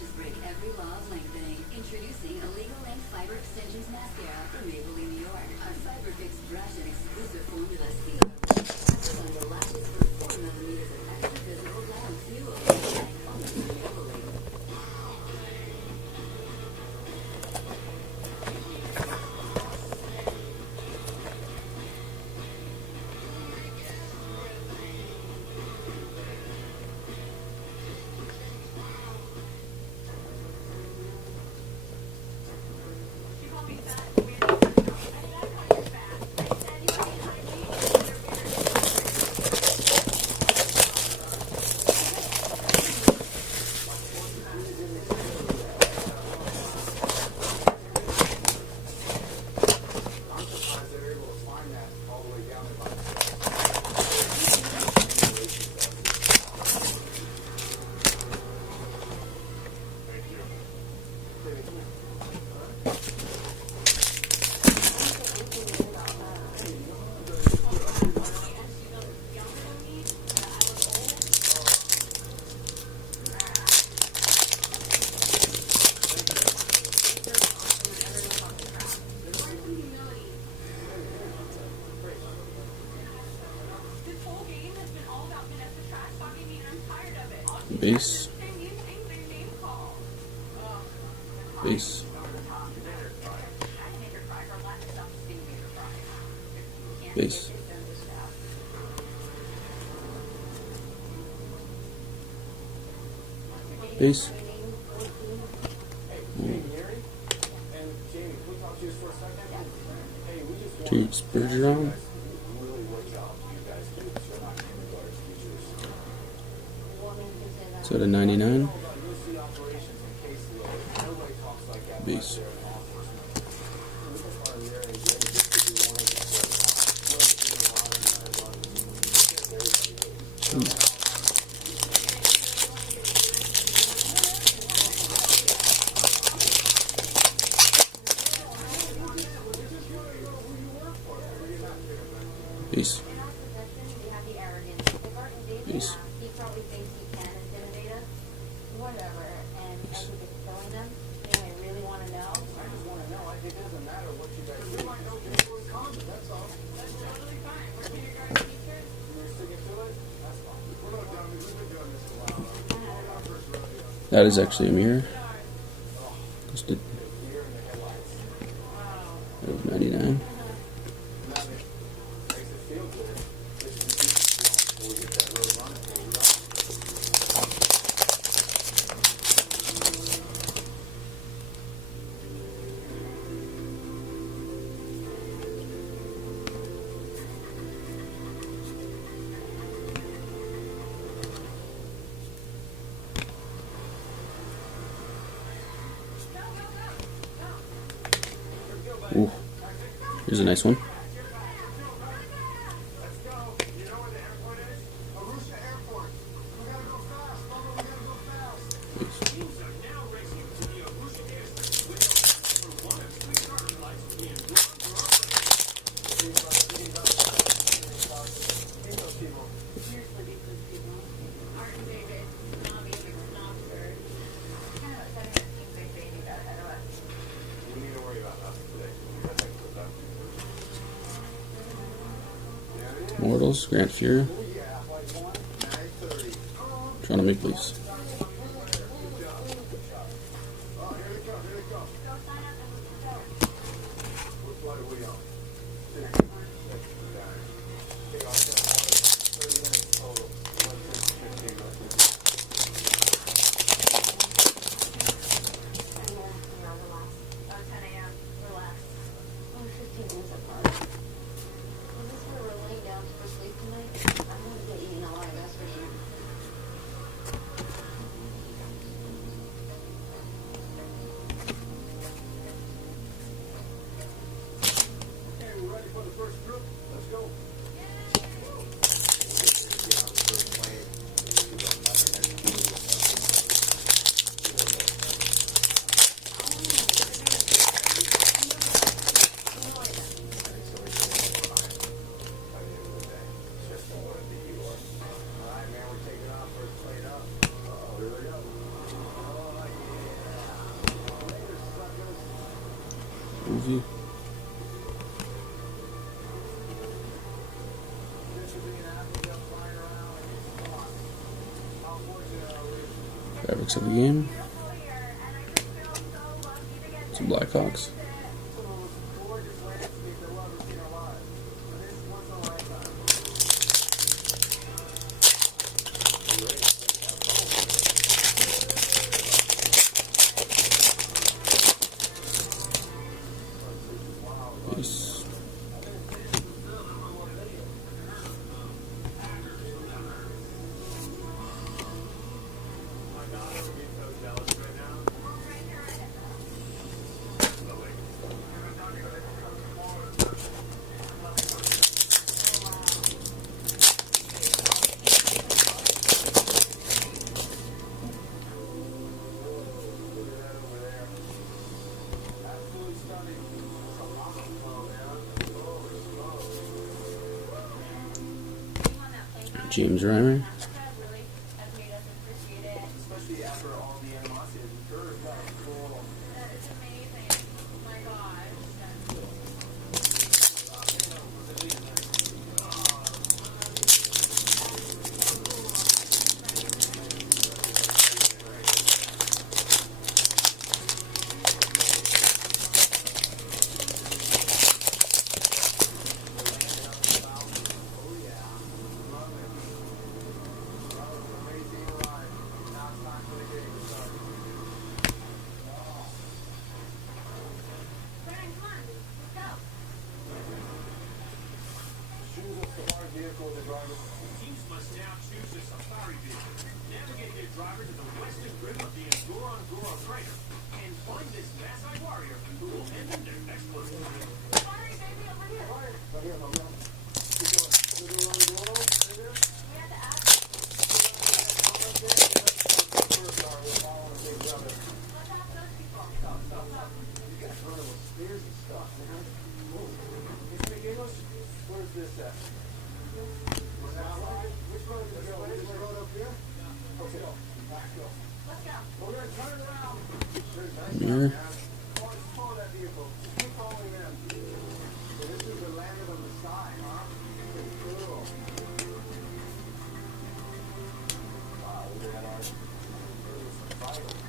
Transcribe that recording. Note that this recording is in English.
lashes break every law of lengthening. Introducing illegal length fiber extensions mascara from Maybelline, New York. Our Fiber Fix brush and exclusive formula seal passes on the lashes for 4 millimeters of extra visible down fuel. Only from Maybelline. Base, base, base, base. Two spurs around. So to 99. Base. Peace. Peace. He probably thinks he can intimidate us. Whatever. And I think it's killing them. And I really want to know. I just want to know. It doesn't matter what you guys do. We might know people in common, that's all. That's totally fine. We're kindergarten teachers. You're sticking to it? That's fine. We're not done. We've been doing this a while. That is actually a mirror. Just a 99. Ooh, here's a nice one. Mortals, Grant Fuhrer. Trying to make base. Review. Graphics of the game. Some Blackhawks. Peace. James Reimer. Especially after all the animosity has occurred. That's cool. Teams must now choose a safari vehicle. Navigate their driver to the western rim of the Ngorongoro crater and find this Maasai warrior who will end them their exploits. Right here, my man. Keep going. We're doing on the door. Right there. We're following a big brother. You guys running with spears and stuff, man. Move. You speak English? Where's this at? Which road is this? This road up here? Okay. Back up. Let's go. We're going to turn around. Mirror. Follow that vehicle. Just keep following them. So this is the land of the Maasai, huh? Pretty cool. Wow, look at our... There was some vital